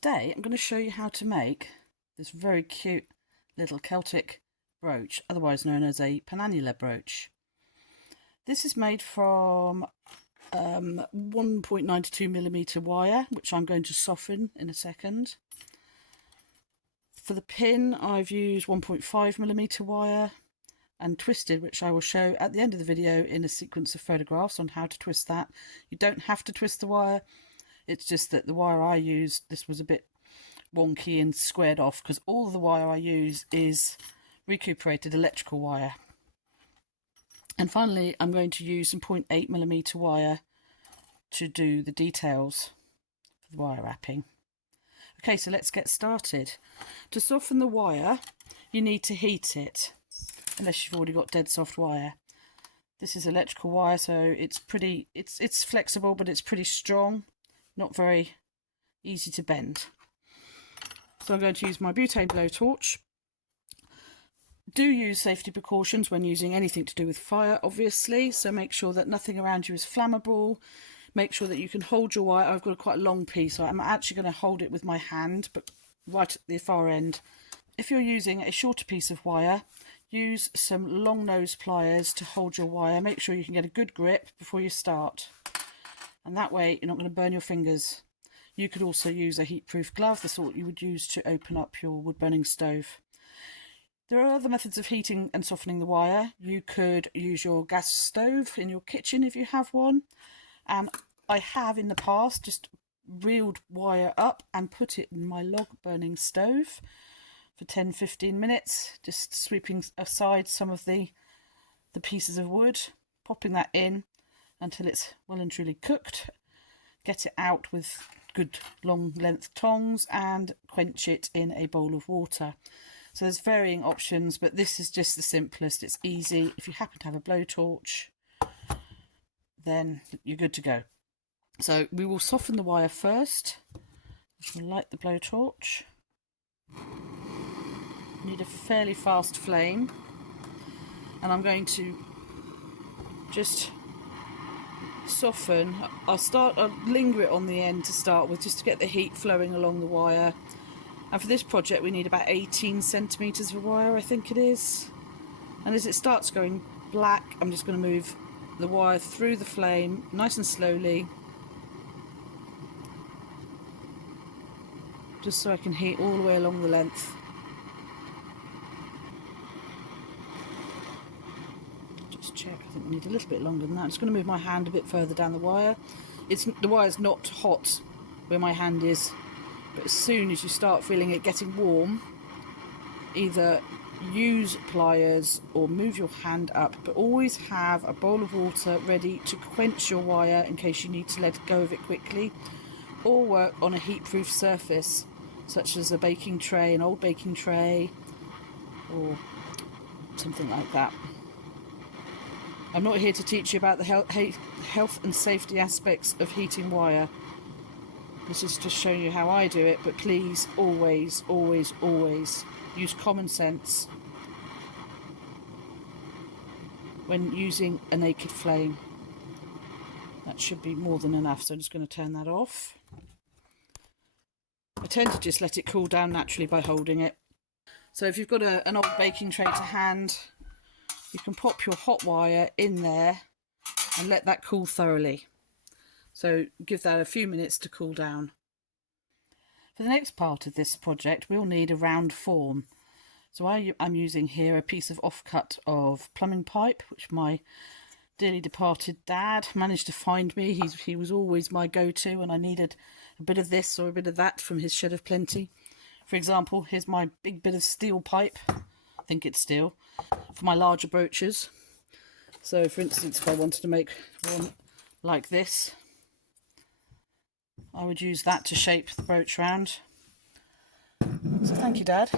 Today I'm going to show you how to make this very cute little Celtic brooch, otherwise known as a Penannular brooch. This is made from 1.92mm wire, which I'm going to soften in a second. For the pin I've used 1.5mm wire and twisted, which I will show at the end of the video in a sequence of photographs on how to twist that. You don't have to twist the wire. It's just that the wire I used, this was a bit wonky and squared off because all the wire I use is recuperated electrical wire. And finally, I'm going to use some 0.8mm wire to do the details for the wire wrapping. Okay, so let's get started. To soften the wire, you need to heat it, unless you've already got dead soft wire. This is electrical wire, so it's flexible, but it's pretty strong. Not very easy to bend. So I'm going to use my butane blowtorch. Do use safety precautions when using anything to do with fire, obviously. So make sure that nothing around you is flammable. Make sure that you can hold your wire. I've got quite a long piece, so I'm actually going to hold it with my hand, but right at the far end. If you're using a shorter piece of wire, use some long nose pliers to hold your wire. Make sure you can get a good grip before you start. And that way you're not going to burn your fingers. You could also use a heat-proof glove, the sort you would use to open up your wood-burning stove. There are other methods of heating and softening the wire. You could use your gas stove in your kitchen if you have one. And I have in the past just reeled wire up and put it in my log-burning stove for 10-15 minutes, just sweeping aside some of the pieces of wood, popping that in until it's well and truly cooked. Get it out with good long length tongs and quench it in a bowl of water. So there's varying options, but this is just the simplest. It's easy. If you happen to have a blowtorch, then you're good to go. So we will soften the wire first. We'll light the blowtorch. Need a fairly fast flame, and I'm going to just soften. I'll linger it on the end to start with, just to get the heat flowing along the wire. And for this project we need about 18 centimetres of wire, I think it is. And as it starts going black, I'm just going to move the wire through the flame nice and slowly, just so I can heat all the way along the length. Check, I think we need a little bit longer than that. I'm just going to move my hand a bit further down the wire. The wire's not hot where my hand is, but as soon as you start feeling it getting warm, either use pliers or move your hand up, but always have a bowl of water ready to quench your wire in case you need to let go of it quickly, or work on a heat-proof surface such as a baking tray, an old baking tray, or something like that. I'm not here to teach you about the health and safety aspects of heating wire. This is just showing you how I do it, but please always, always, always use common sense when using a naked flame. That should be more than enough, so I'm just going to turn that off. I tend to just let it cool down naturally by holding it. So if you've got an old baking tray to hand, you can pop your hot wire in there and let that cool thoroughly. So give that a few minutes to cool down. For the next part of this project, we'll need a round form. So I'm using here a piece of offcut of plumbing pipe, which my dearly departed dad managed to find me. He was always my go-to when I needed a bit of this or a bit of that from his shed of plenty. For example, here's my big bit of steel pipe. I think it's steel, for my larger brooches. So for instance, if I wanted to make one like this, I would use that to shape the brooch round. So thank you, Dad.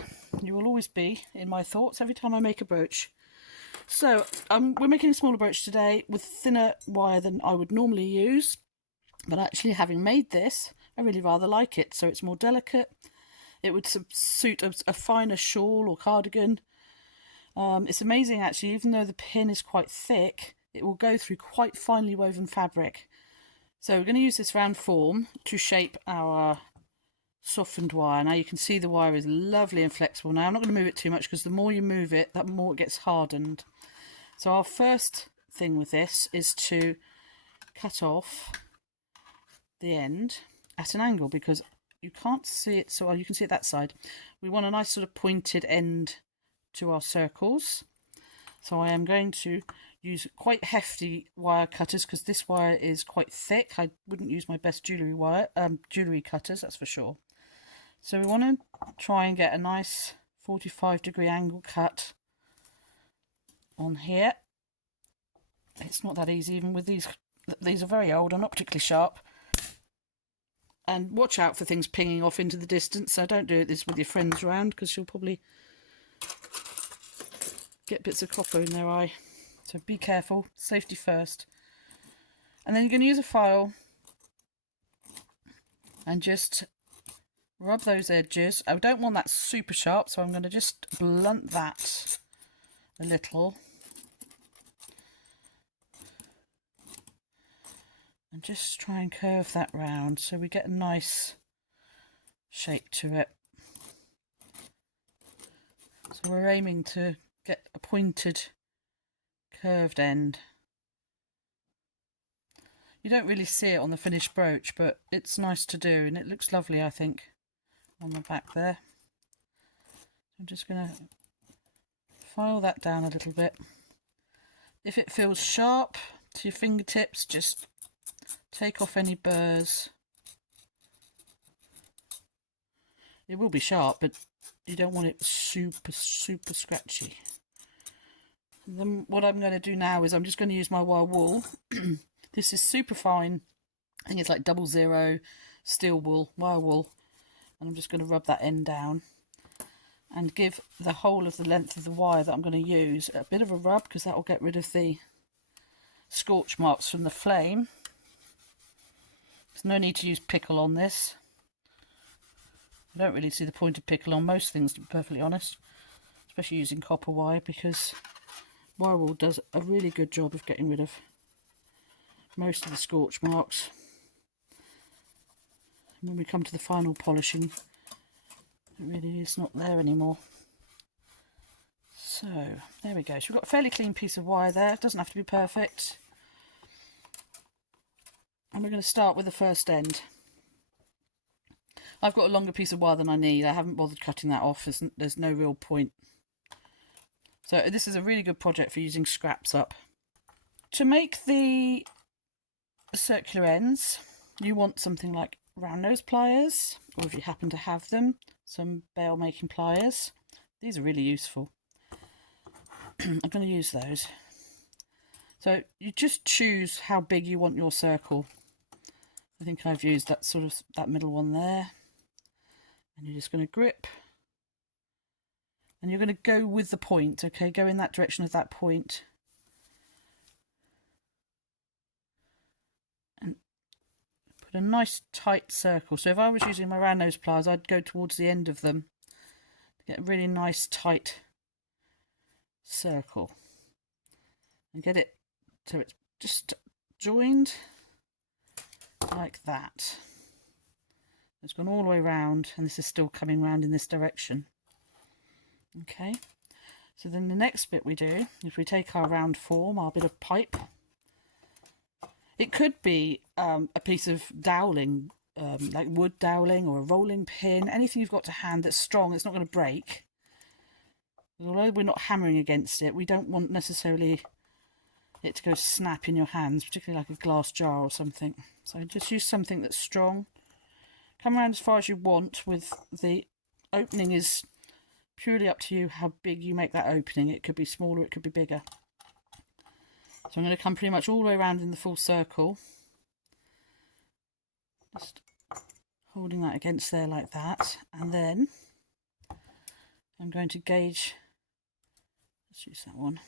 You will always be in my thoughts every time I make a brooch. So we're making a smaller brooch today with thinner wire than I would normally use, but actually having made this, I really rather like it. So it's more delicate. It would suit a finer shawl or cardigan. It's amazing actually, even though the pin is quite thick, it will go through quite finely woven fabric. So we're going to use this round form to shape our softened wire. Now you can see the wire is lovely and flexible. Now I'm not going to move it too much because the more you move it, the more it gets hardened. So our first thing with this is to cut off the end at an angle, because you can't see it, so you can see it that side. We want a nice sort of pointed end to our circles. So I am going to use quite hefty wire cutters because this wire is quite thick. I wouldn't use my best jewellery cutters, that's for sure. So we want to try and get a nice 45-degree angle cut on here. It's not that easy, even with these. These are very old and not particularly sharp. And watch out for things pinging off into the distance. So don't do this with your friends around, because you'll probably get bits of copper in their eye. So be careful, safety first. And then you're going to use a file and just rub those edges. I don't want that super sharp, so I'm going to just blunt that a little. And just try and curve that round so we get a nice shape to it. So we're aiming to get a pointed, curved end. You don't really see it on the finished brooch, but it's nice to do, and it looks lovely, I think, on the back there. I'm just going to file that down a little bit. If it feels sharp to your fingertips, just take off any burrs. It will be sharp, but you don't want it super scratchy. And then what I'm going to do now is I'm just going to use my wire wool. This is super fine. I think it's like 00 steel wool, wire wool. And I'm just going to rub that end down and give the whole of the length of the wire that I'm going to use a bit of a rub, because that will get rid of the scorch marks from the flame. There's no need to use pickle on this. I don't really see the point of pickle on most things, to be perfectly honest, especially using copper wire, because wire wool does a really good job of getting rid of most of the scorch marks. And when we come to the final polishing, it really is not there anymore. So there we go. So we've got a fairly clean piece of wire there. It doesn't have to be perfect. And we're going to start with the first end. I've got a longer piece of wire than I need. I haven't bothered cutting that off. There's no real point. So this is a really good project for using scraps up. To make the circular ends, you want something like round nose pliers, or if you happen to have them, some bail making pliers. These are really useful. I'm going to use those. So you just choose how big you want your circle. I think I've used that middle one there. And you're just going to grip. And you're going to go with the point, okay? Go in that direction of that point. And put a nice tight circle. So if I was using my round nose pliers, I'd go towards the end of them to get a really nice tight circle. And get it so it's just joined like that. It's gone all the way round, and this is still coming round in this direction. Okay, so then the next bit we do is we take our round form, our bit of pipe. It could be a piece of doweling, like wood doweling or a rolling pin, anything you've got to hand that's strong, it's not going to break. Although we're not hammering against it, we don't want necessarily it to go snap in your hands, particularly like a glass jar or something. So just use something that's strong. Come around as far as you want. With the opening is purely up to you how big you make that opening. It could be smaller, it could be bigger. So I'm going to come pretty much all the way around in the full circle. Just holding that against there like that. And then I'm going to gauge, let's use that one,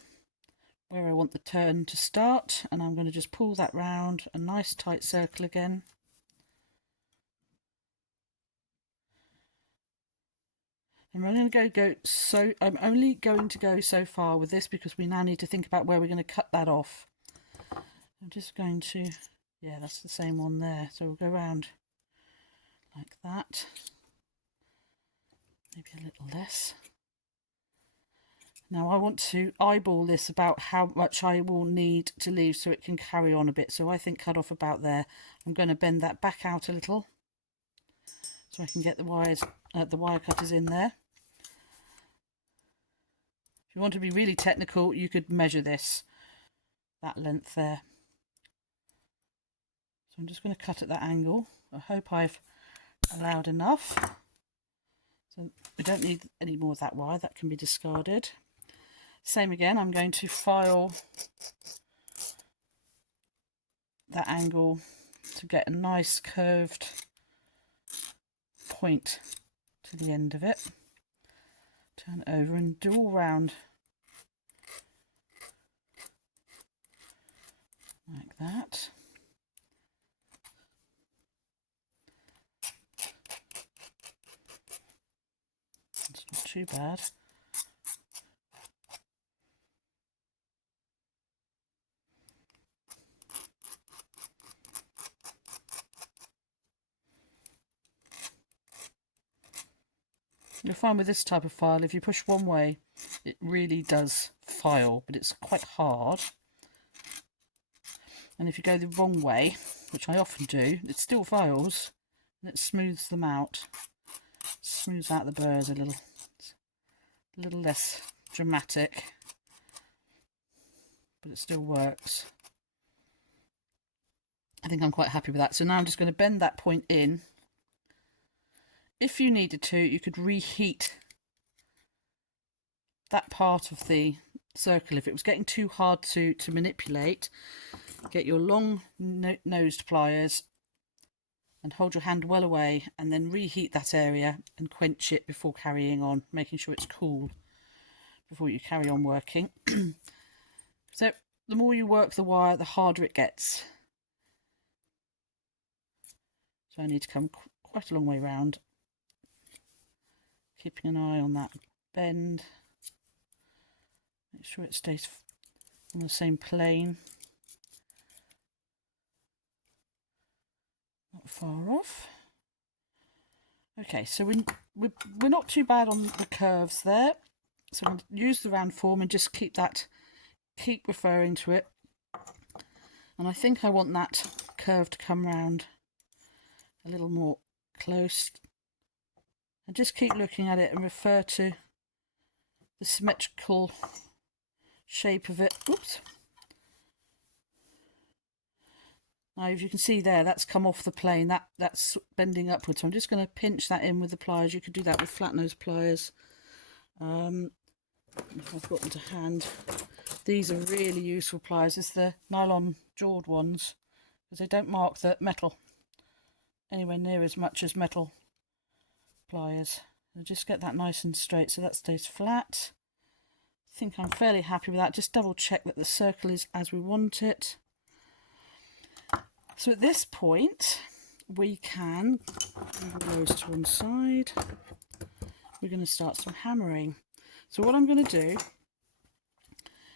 where I want the turn to start. And I'm going to just pull that round, a nice tight circle again. And I'm only going to go so far with this, because we now need to think about where we're going to cut that off. I'm just going to, yeah, that's the same one there. So we'll go around like that. maybe a little less. Now I want to eyeball this about how much I will need to leave so it can carry on a bit. So I think cut off about there. I'm going to bend that back out a little so I can get the wire cutters in there. If you want to be really technical, you could measure this, that length there. So I'm just going to cut at that angle. I hope I've allowed enough. So we don't need any more of that wire, that can be discarded. Same again, I'm going to file that angle to get a nice curved point to the end of it. Turn it over and do all round like that. It's not too bad. You'll find with this type of file, if you push one way, it really does file, but it's quite hard. And if you go the wrong way, which I often do, it still files, and it smooths them out. Smooths out the burrs a little. It's a little less dramatic, but it still works. I think I'm quite happy with that. So now I'm just going to bend that point in. If you needed to, you could reheat that part of the circle. If it was getting too hard to manipulate, get your long nosed pliers and hold your hand well away and then reheat that area and quench it before carrying on, making sure it's cool before you carry on working. So the more you work the wire, the harder it gets. So I need to come quite a long way round, keeping an eye on that bend. Make sure it stays on the same plane. Not far off. Okay, so we're not too bad on the curves there. So I'm going to use the round form and just keep referring to it. And I think I want that curve to come round a little more close. And just keep looking at it and refer to the symmetrical shape of it. Oops. Now, if you can see there, that's come off the plane. That's bending upwards. So I'm just going to pinch that in with the pliers. You could do that with flat nose pliers. If I've got them to hand. These are really useful pliers. It's the nylon jawed ones, because they don't mark the metal anywhere near as much as metal pliers. So just get that nice and straight so that stays flat. I think I'm fairly happy with that. Just double check that the circle is as we want it. So at this point we can move those to one side. We're going to start some hammering. So what I'm going to do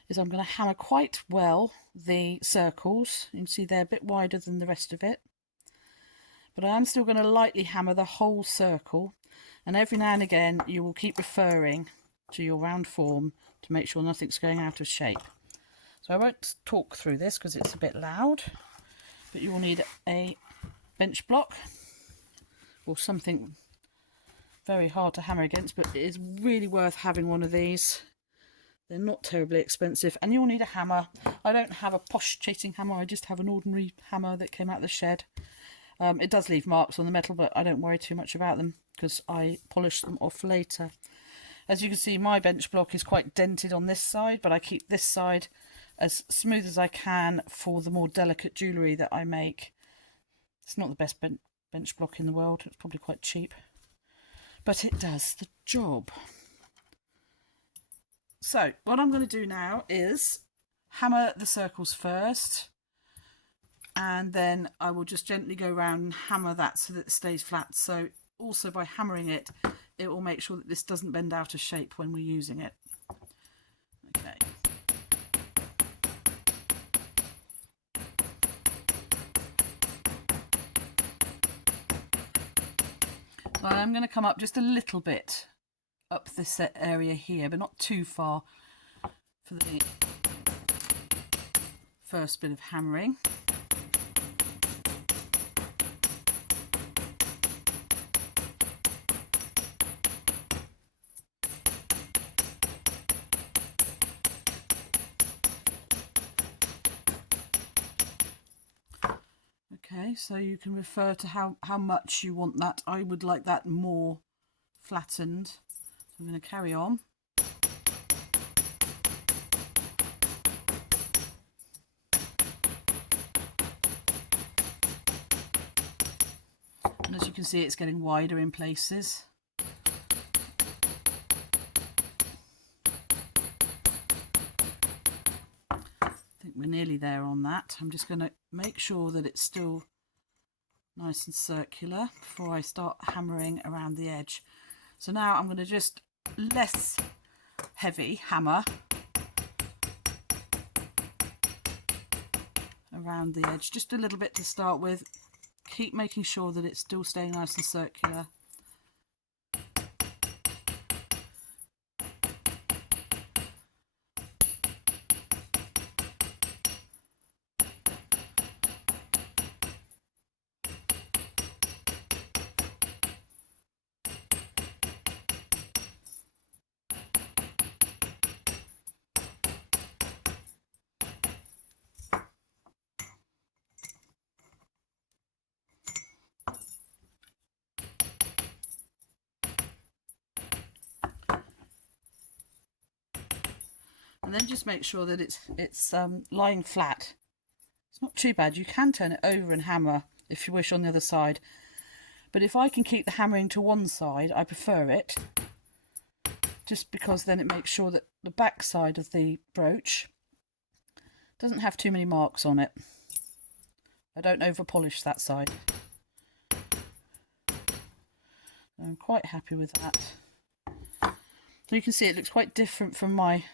is I'm going to hammer quite well the circles. You can see they're a bit wider than the rest of it. But I am still going to lightly hammer the whole circle. And every now and again you will keep referring to your round form to make sure nothing's going out of shape. So I won't talk through this because it's a bit loud. But you will need a bench block or something very hard to hammer against, but it is really worth having one of these. They're not terribly expensive, and you'll need a hammer. I don't have a posh chasing hammer, I just have an ordinary hammer that came out of the shed. It does leave marks on the metal, but I don't worry too much about them because I polish them off later. As you can see, my bench block is quite dented on this side, but I keep this side as smooth as I can for the more delicate jewellery that I make. It's not the best bench block in the world, it's probably quite cheap, but it does the job. So what I'm going to do now is hammer the circles first, and then I will just gently go around and hammer that so that it stays flat. So also by hammering it, it will make sure that this doesn't bend out of shape when we're using it. Okay. So I'm going to come up just a little bit up this area here, but not too far for the first bit of hammering. Okay, so you can refer to how much you want that. I would like that more flattened. So I'm going to carry on. And as you can see, it's getting wider in places. I think we're nearly there on that. I'm just going to make sure that it's still nice and circular before I start hammering around the edge. So now I'm going to just less heavy hammer around the edge, just a little bit to start with. Keep making sure that it's still staying nice and circular. And then just make sure that it's lying flat. It's not too bad. You can turn it over and hammer if you wish on the other side. But if I can keep the hammering to one side, I prefer it. Just because then it makes sure that the back side of the brooch doesn't have too many marks on it. I don't over polish that side. I'm quite happy with that. So you can see it looks quite different from my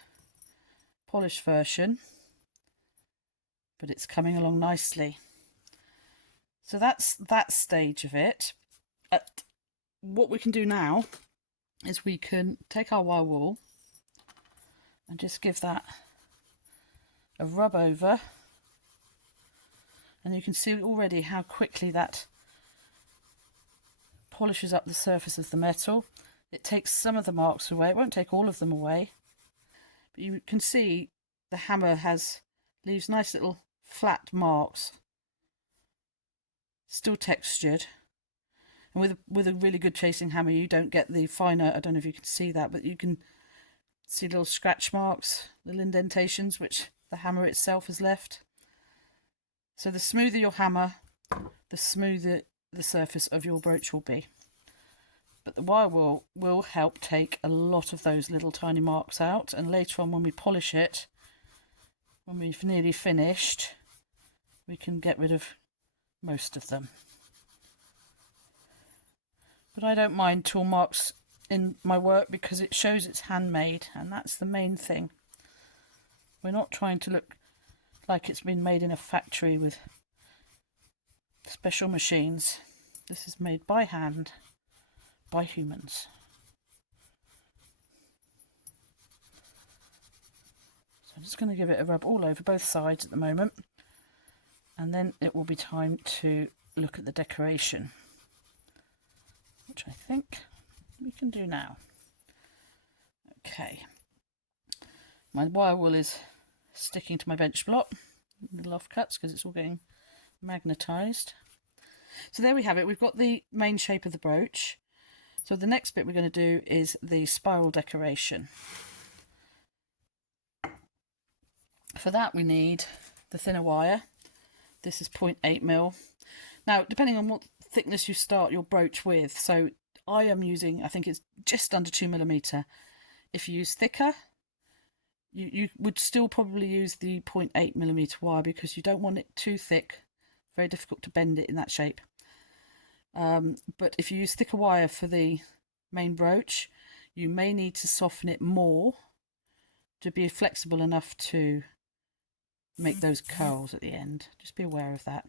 polished version, but it's coming along nicely. So that's that stage of it. What we can do now is we can take our wire wool and just give that a rub over, and you can see already how quickly that polishes up the surface of the metal. It takes some of the marks away. It won't take all of them away, but you can see the hammer leaves nice little flat marks, still textured. And with a really good chasing hammer, you don't get the finer, I don't know if you can see that, but you can see little scratch marks, little indentations, which the hammer itself has left. So the smoother your hammer, the smoother the surface of your brooch will be. But the wire wool will help take a lot of those little tiny marks out, and later on when we polish it, when we've nearly finished, we can get rid of most of them. But I don't mind tool marks in my work because it shows it's handmade, and that's the main thing. We're not trying to look like it's been made in a factory with special machines. This is made by hand, by humans. So I'm just going to give it a rub all over both sides at the moment, and then it will be time to look at the decoration, which I think we can do now. Okay, my wire wool is sticking to my bench block, little offcuts because it's all getting magnetised. So there we have it. We've got the main shape of the brooch. So the next bit we're going to do is the spiral decoration. For that we need the thinner wire. This is 0.8mm. Now, depending on what thickness you start your brooch with, so I am using, I think it's just under 2mm. If you use thicker, you would still probably use the 0.8mm wire because you don't want it too thick. Very difficult to bend it in that shape. But if you use thicker wire for the main brooch, you may need to soften it more to be flexible enough to make those curls at the end. Just be aware of that.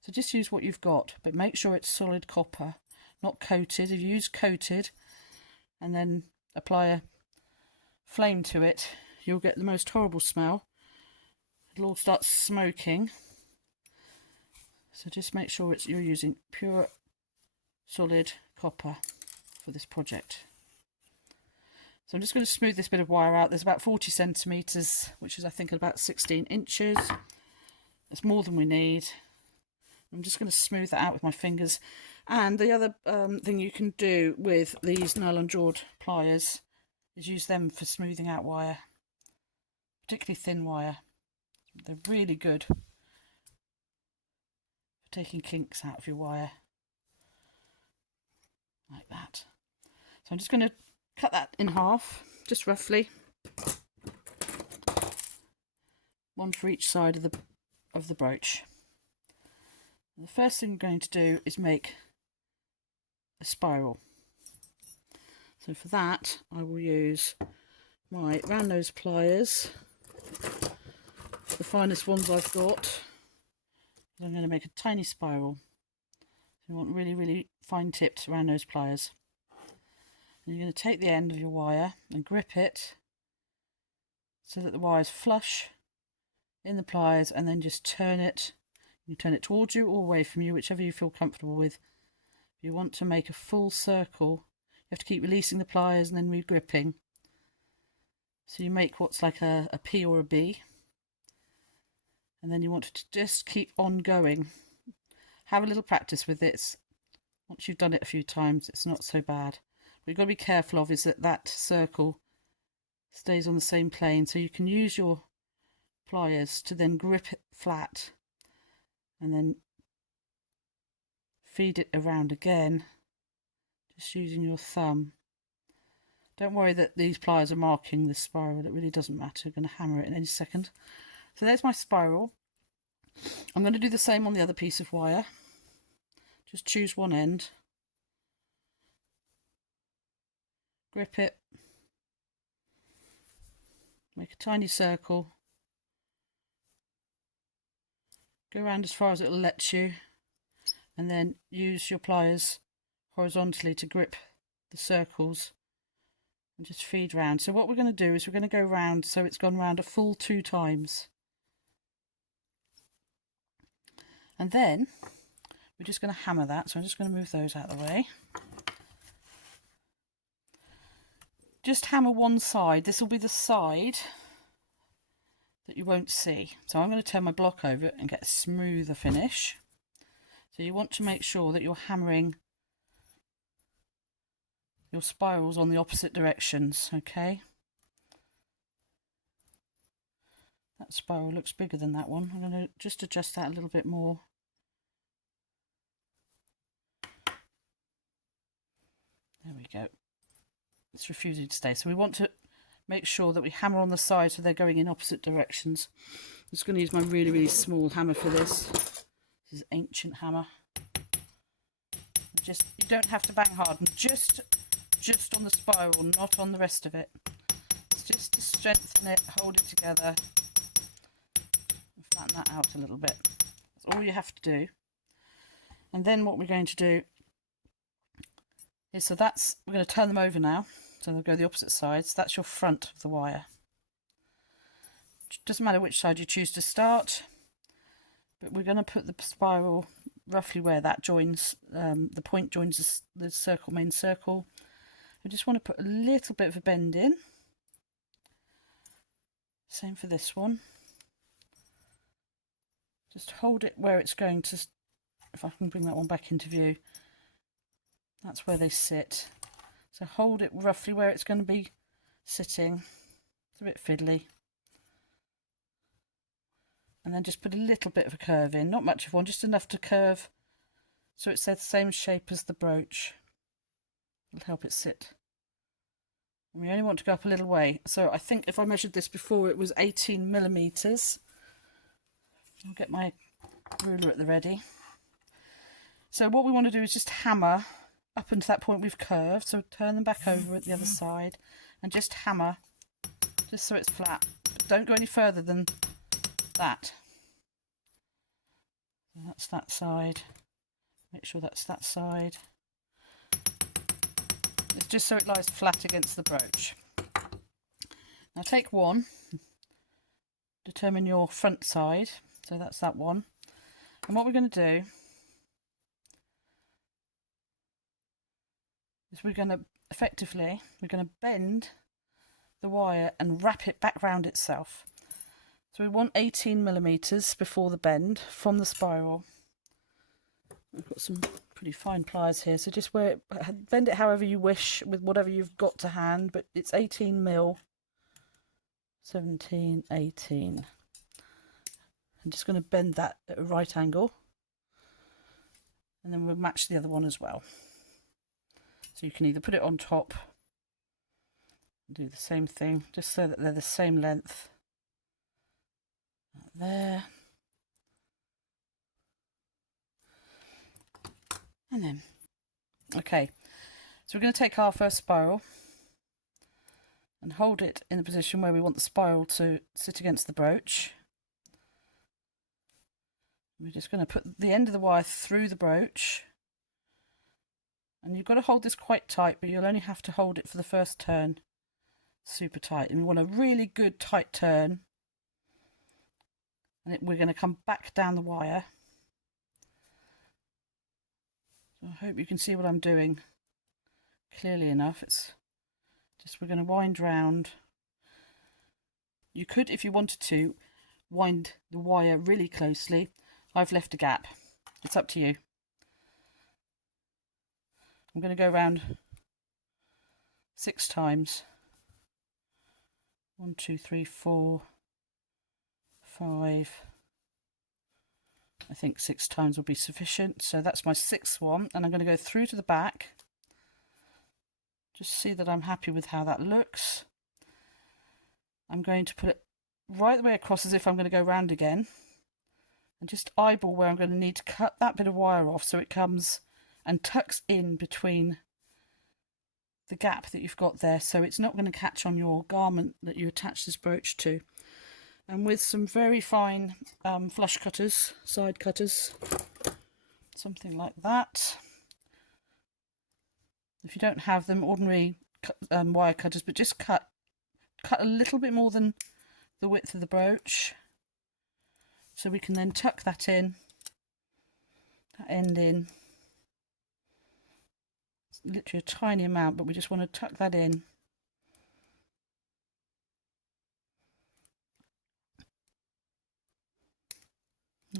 So just use what you've got, but make sure it's solid copper, not coated. If you use coated and then apply a flame to it, you'll get the most horrible smell. It'll all start smoking. So just make sure you're using pure solid copper for this project. So I'm just going to smooth this bit of wire out. There's about 40 centimetres, which is I think about 16 inches. That's more than we need. I'm just going to smooth that out with my fingers. And the other thing you can do with these nylon jawed pliers is use them for smoothing out wire, particularly thin wire. They're really good for taking kinks out of your wire, like that. So I'm just going to cut that in half, just roughly, one for each side of the brooch. The first thing I'm going to do is make a spiral. So for that I will use my round nose pliers, the finest ones I've got. I'm going to make a tiny spiral. So you want really, really fine tipped round nose pliers. And you're going to take the end of your wire and grip it so that the wire is flush in the pliers, and then just turn it. You turn it towards you or away from you, whichever you feel comfortable with. If you want to make a full circle, you have to keep releasing the pliers and then re-gripping. So you make what's like a P or a B. And then you want to just keep on going. Have a little practice with it. Once you've done it a few times, it's not so bad. What you've got to be careful of is that that circle stays on the same plane. So you can use your pliers to then grip it flat and then feed it around again, just using your thumb. Don't worry that these pliers are marking this spiral, it really doesn't matter. I'm going to hammer it in any second. So there's my spiral. I'm going to do the same on the other piece of wire. Just choose one end, grip it, make a tiny circle, go around as far as it'll let you, and then use your pliers horizontally to grip the circles and just feed round. So what we're going to do is we're going to go round so it's gone round a full 2 times. And then we're just going to hammer that. So I'm just going to move those out of the way. Just hammer one side. This will be the side that you won't see. So I'm going to turn my block over and get a smoother finish. So you want to make sure that you're hammering your spirals on the opposite directions, okay? That spiral looks bigger than that one. I'm going to just adjust that a little bit more. There we go. It's refusing to stay. So we want to make sure that we hammer on the side so they're going in opposite directions. I'm just going to use my really, really small hammer for this. This is an ancient hammer. You don't have to bang hard, and just on the spiral, not on the rest of it. It's just to strengthen it, hold it together, and flatten that out a little bit. That's all you have to do. And then what we're going to do is, we're going to turn them over now, so they'll go the opposite sides. That's your front of the wire. It doesn't matter which side you choose to start, but we're going to put the spiral roughly where that joins, the point joins the circle, main circle. I just want to put a little bit of a bend in. Same for this one. Just hold it where it's going to, if I can bring that one back into view, that's where they sit. So hold it roughly where it's going to be sitting. It's a bit fiddly. And then just put a little bit of a curve in, not much of one, just enough to curve so it's the same shape as the brooch. It'll help it sit. And we only want to go up a little way. So I think if I measured this before, it was 18 millimetres. I'll get my ruler at the ready. So what we want to do is just hammer up until that point we've curved. So turn them back over at the other side and just hammer, just so it's flat. But don't go any further than that. So that's that side. Make sure that's that side. It's just so it lies flat against the brooch. Now take one, determine your front side, so that's that one. And what we're going to do is we're going to bend the wire and wrap it back round itself. So we want 18 millimeters before the bend from the spiral. I've got some pretty fine pliers here, so just bend it however you wish with whatever you've got to hand, but it's 18 mil. 17, 18. I'm just going to bend that at a right angle, and then we'll match the other one as well. So you can either put it on top and do the same thing, just so that they're the same length. There. And then, okay, so we're going to take our first spiral and hold it in the position where we want the spiral to sit against the brooch. We're just going to put the end of the wire through the brooch, and you've got to hold this quite tight, but you'll only have to hold it for the first turn super tight, and we want a really good tight turn, and we're going to come back down the wire. So I hope you can see what I'm doing clearly enough. It's just, we're going to wind round. You could, if you wanted to, wind the wire really closely. I've left a gap. It's up to you. I'm going to go around 6 times. 1, 2, 3, 4, 5. I think 6 times will be sufficient. So that's my 6th one, and I'm going to go through to the back. Just see that I'm happy with how that looks. I'm going to put it right the way across as if I'm going to go round again, and just eyeball where I'm going to need to cut that bit of wire off so it comes and tucks in between the gap that you've got there, so it's not going to catch on your garment that you attach this brooch to. And with some very fine flush cutters, side cutters, something like that. If you don't have them, ordinary wire cutters, but just cut a little bit more than the width of the brooch, so we can then tuck that in, that end in. It's literally a tiny amount, but we just want to tuck that in.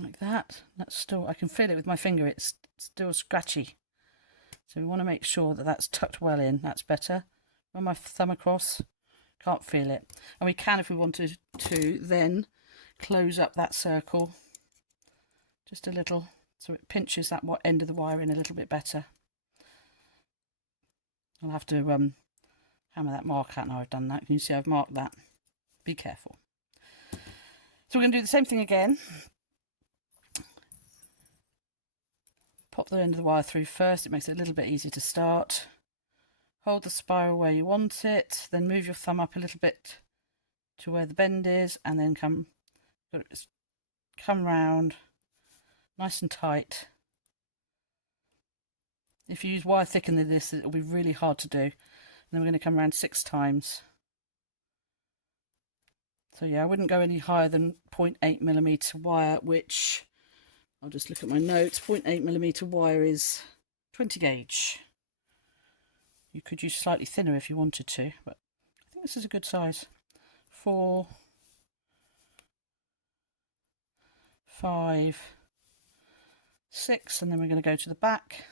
Like that. That's still, I can feel it with my finger, it's still scratchy. So we want to make sure that that's tucked well in. That's better. Run my thumb across, can't feel it. And we can, if we wanted to, then close up that circle just a little, so it pinches that end of the wire in a little bit better. I'll have to hammer that mark out now I've done that. Can you see I've marked that? Be careful. So we're going to do the same thing again. Pop the end of the wire through first, it makes it a little bit easier to start. Hold the spiral where you want it, then move your thumb up a little bit to where the bend is, and then come round nice and tight. If you use wire thicker than this, it'll be really hard to do. And then we're going to come around 6 times. So yeah, I wouldn't go any higher than 0.8 millimeter wire, which, I'll just look at my notes, 0.8 millimeter wire is 20 gauge. You could use slightly thinner if you wanted to, but I think this is a good size. 4, 5, 6, and then we're going to go to the back.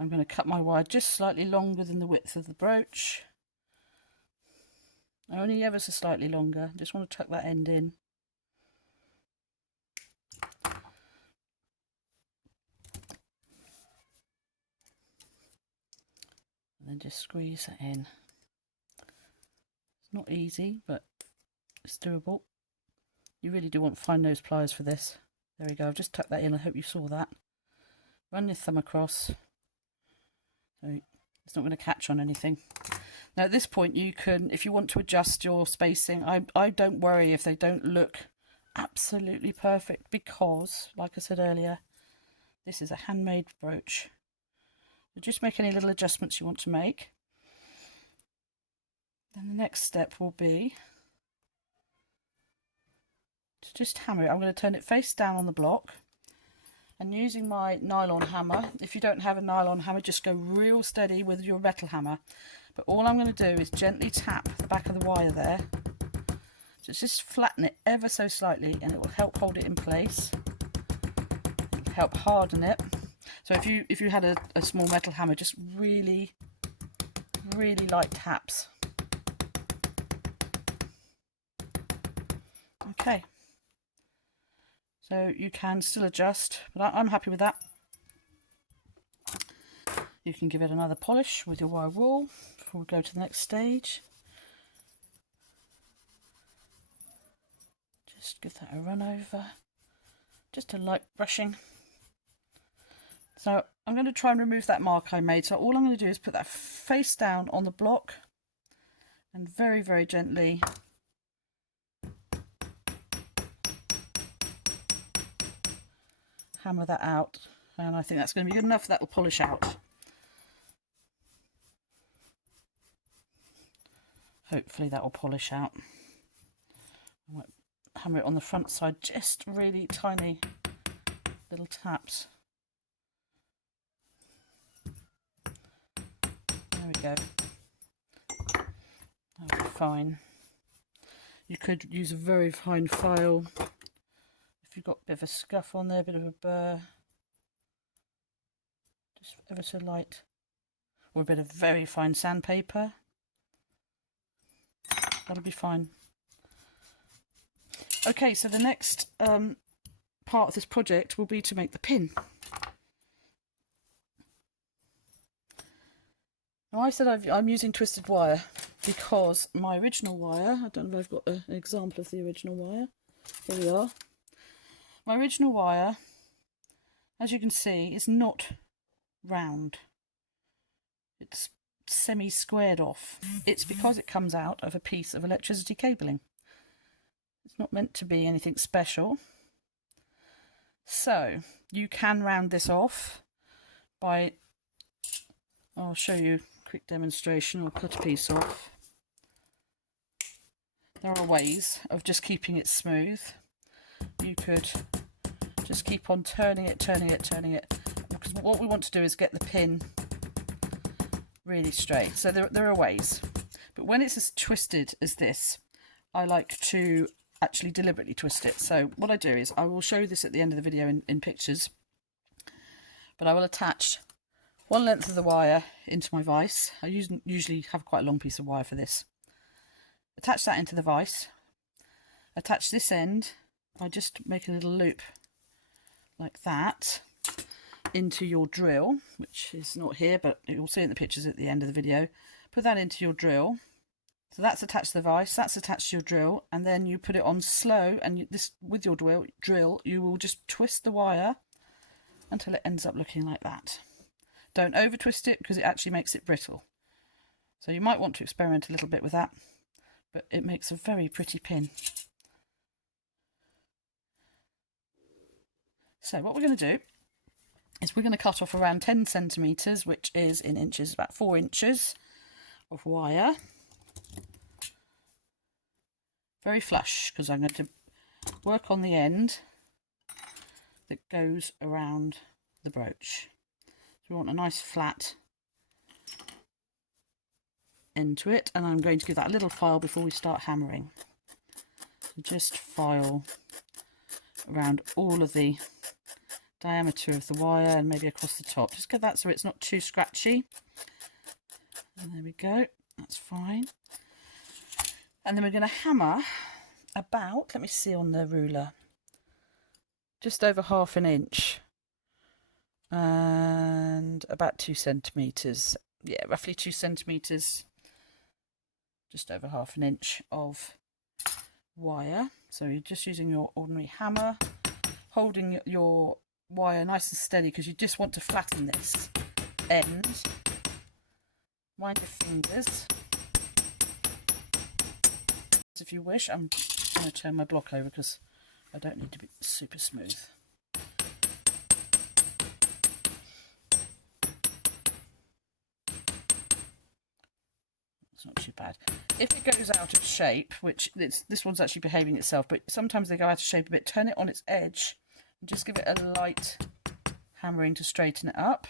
I'm going to cut my wire just slightly longer than the width of the brooch. Only ever so slightly longer. Just want to tuck that end in. And then just squeeze that in. It's not easy, but it's doable. You really do want fine nose pliers for this. There we go, I've just tucked that in, I hope you saw that. Run your thumb across, so it's not going to catch on anything. Now at this point you can, if you want to adjust your spacing, I don't worry if they don't look absolutely perfect, because, like I said earlier, this is a handmade brooch. So just make any little adjustments you want to make. Then the next step will be to just hammer it. I'm going to turn it face down on the block, and using my nylon hammer, if you don't have a nylon hammer, just go real steady with your metal hammer. But all I'm going to do is gently tap the back of the wire there. Just flatten it ever so slightly, and it will help hold it in place. It'll help harden it. So if you had a small metal hammer, just really light taps. Okay. So you can still adjust, but I'm happy with that. You can give it another polish with your wire wool before we go to the next stage. Just give that a run over. Just a light brushing. So I'm going to try and remove that mark I made. So all I'm going to do is put that face down on the block and very gently hammer that out. And I think that's going to be good enough. That will polish out. Hopefully that will polish out. I might hammer it on the front side, just really tiny little taps. There we go. That'll be fine. You could use a very fine file if you've got a bit of a scuff on there, a bit of a burr. Just ever so light. Or a bit of very fine sandpaper. That'll be fine. Okay, so the next part of this project will be to make the pin. Now I said I'm using twisted wire because my original wire, I don't know if I've got an example of the original wire. Here we are. My original wire, as you can see, is not round. It's semi-squared off. It's because it comes out of a piece of electricity cabling. It's not meant to be anything special. So you can round this off by, I'll show you a quick demonstration. I'll cut a piece off. There are ways of just keeping it smooth. You could just keep on turning it, because what we want to do is get the pin really straight. So there are ways, but when it's as twisted as this, I like to actually deliberately twist it. So what I do is, I will show you this at the end of the video in pictures, but I will attach one length of the wire into my vise. I usually have quite a long piece of wire for this. Attach that into the vise, attach this end by just making a little loop like that into your drill, which is not here, but you'll see it in the pictures at the end of the video. Put that into your drill. So that's attached to the vise, that's attached to your drill, and then you put it on slow, and this with your drill, you will just twist the wire until it ends up looking like that. Don't over twist it because it actually makes it brittle. So you might want to experiment a little bit with that, but it makes a very pretty pin. So what we're going to do is we're going to cut off around 10 centimetres, which is in inches, about 4 inches of wire. Very flush, because I'm going to work on the end that goes around the brooch. So we want a nice flat end to it, and I'm going to give that a little file before we start hammering. So just file around all of the diameter of the wire and maybe across the top. Just get that so it's not too scratchy. And there we go, that's fine. And then we're going to hammer about, let me see on the ruler, just over 1/2 inch and about 2 centimetres. Yeah, roughly 2 centimetres, just over 1/2 inch of wire. So you're just using your ordinary hammer, holding your wire nice and steady because you just want to flatten this end. Mind your fingers. If you wish, I'm going to turn my block over because I don't need to be super smooth. It's not too bad. If it goes out of shape, which this one's actually behaving itself, but sometimes they go out of shape a bit, turn it on its edge and just give it a light hammering to straighten it up.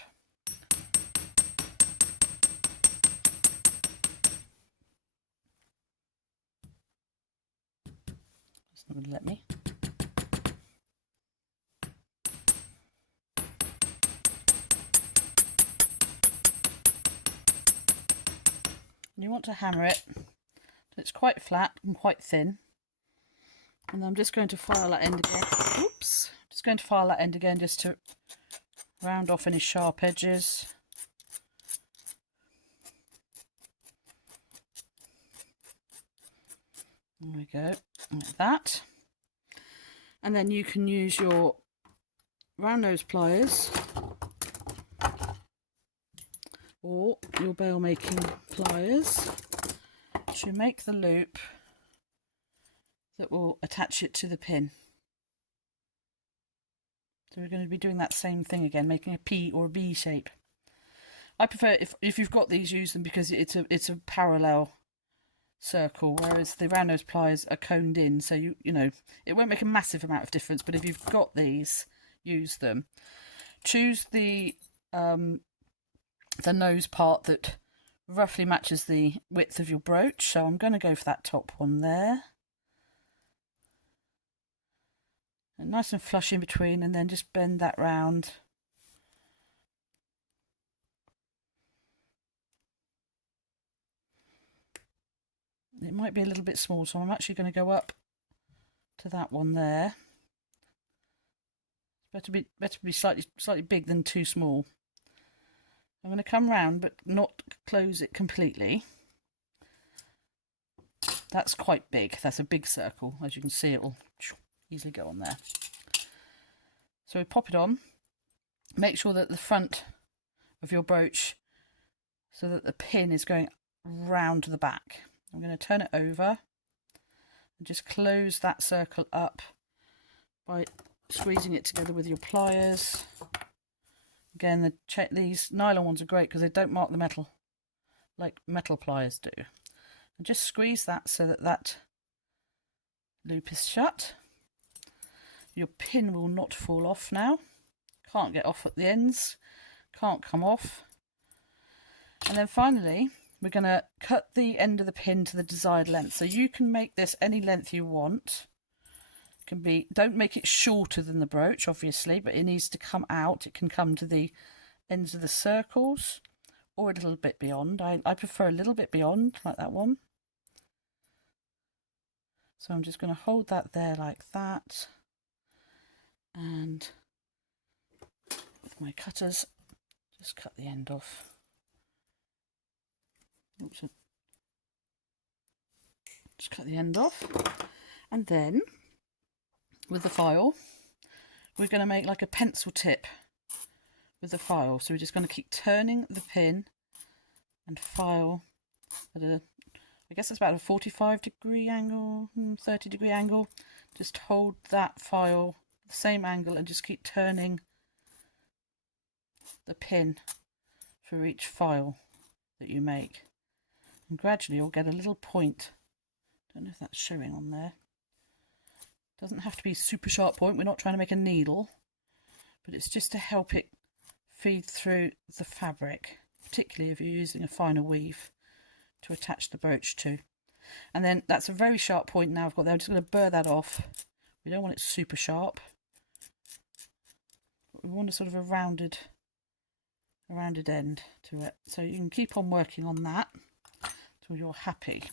It's not going to let me. And you want to hammer it so it's quite flat and quite thin. And I'm just going to file that end again. Oops! Just going to file that end again just to round off any sharp edges. There we go, like that. And then you can use your round nose pliers or your bail making pliers to make the loop that will attach it to the pin. So we're going to be doing that same thing again, making a P or a B shape. I prefer, if you've got these, use them because it's a parallel circle, whereas the round nose pliers are coned in, so you know it won't make a massive amount of difference. But if you've got these, use them. Choose the nose part that roughly matches the width of your brooch. So I'm going to go for that top one there. And nice and flush in between, and then just bend that round. It might be a little bit small, so I'm actually going to go up to that one there. Better be slightly big than too small. I'm going to come round but not close it completely. That's quite big. That's a big circle. As you can see, it will easily go on there. So we pop it on. Make sure that the front of your brooch, so that the pin is going round to the back. I'm going to turn it over and just close that circle up by squeezing it together with your pliers. Again, these nylon ones are great because they don't mark the metal like metal pliers do. And just squeeze that so that that loop is shut. Your pin will not fall off now. Can't get off at the ends, can't come off. And then finally, we're going to cut the end of the pin to the desired length. So you can make this any length you want. Don't make it shorter than the brooch, obviously, but it needs to come out. It can come to the ends of the circles or a little bit beyond. I prefer a little bit beyond, like that one. So I'm just going to hold that there like that. And with my cutters, just cut the end off. Oops. Just cut the end off. And then, with the file, we're going to make like a pencil tip with the file. So we're just going to keep turning the pin and file at I guess it's about a 45-degree angle, 30-degree angle. Just hold that file the same angle and just keep turning the pin for each file that you make. And gradually you'll get a little point. Don't know if that's showing on there. Doesn't have to be a super sharp point. We're not trying to make a needle, but it's just to help it feed through the fabric, particularly if you're using a finer weave to attach the brooch to. And then that's a very sharp point now I've got there. I'm just going to burr that off. We don't want it super sharp. We want a sort of a rounded end to it. So you can keep on working on that till you're happy.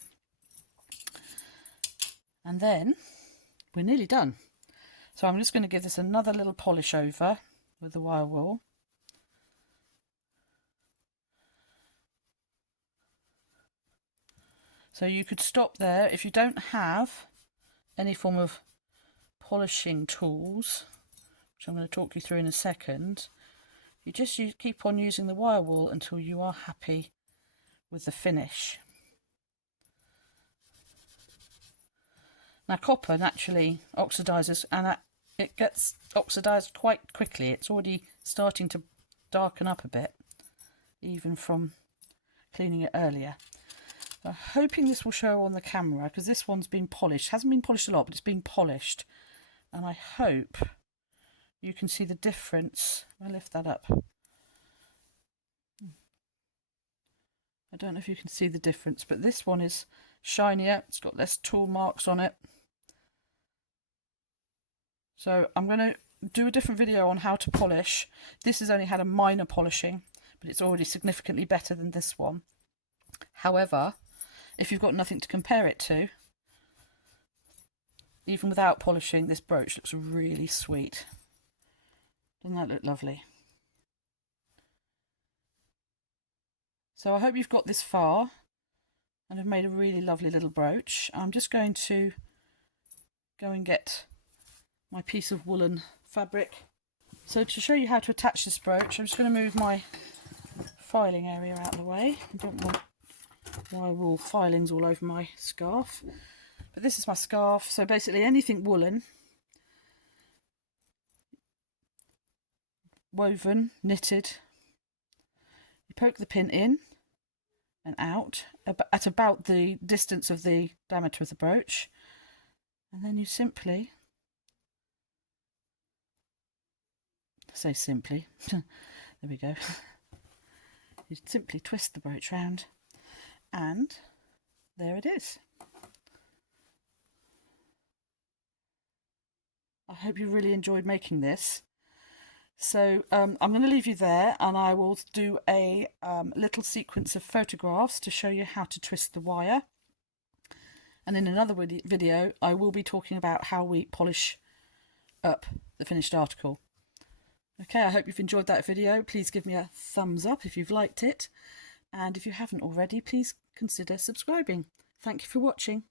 And then we're nearly done. So I'm just going to give this another little polish over with the wire wool. So you could stop there. If you don't have any form of polishing tools, which I'm going to talk you through in a second, you just keep on using the wire wool until you are happy with the finish. Now copper naturally oxidizes, and it gets oxidized quite quickly. It's already starting to darken up a bit, even from cleaning it earlier. So I'm hoping this will show on the camera, because this one's been polished. Hasn't been polished a lot, but it's been polished. And I hope you can see the difference. I'll lift that up. I don't know if you can see the difference, but this one is shinier. It's got less tool marks on it. So I'm going to do a different video on how to polish. This has only had a minor polishing, but it's already significantly better than this one. However, if you've got nothing to compare it to, even without polishing, this brooch looks really sweet. Doesn't that look lovely? So I hope you've got this far and have made a really lovely little brooch. I'm just going to go and get my piece of woolen fabric. So to show you how to attach this brooch, I'm just going to move my filing area out of the way. I don't want my wool filings all over my scarf. But this is my scarf, so basically anything woolen, woven, knitted, you poke the pin in and out at about the distance of the diameter of the brooch, and then you simply, there we go, you simply twist the brooch round and there it is. I hope you really enjoyed making this. So I'm going to leave you there, and I will do a little sequence of photographs to show you how to twist the wire. And in another video, I will be talking about how we polish up the finished article. Okay, I hope you've enjoyed that video. Please give me a thumbs up if you've liked it. And if you haven't already, please consider subscribing. Thank you for watching.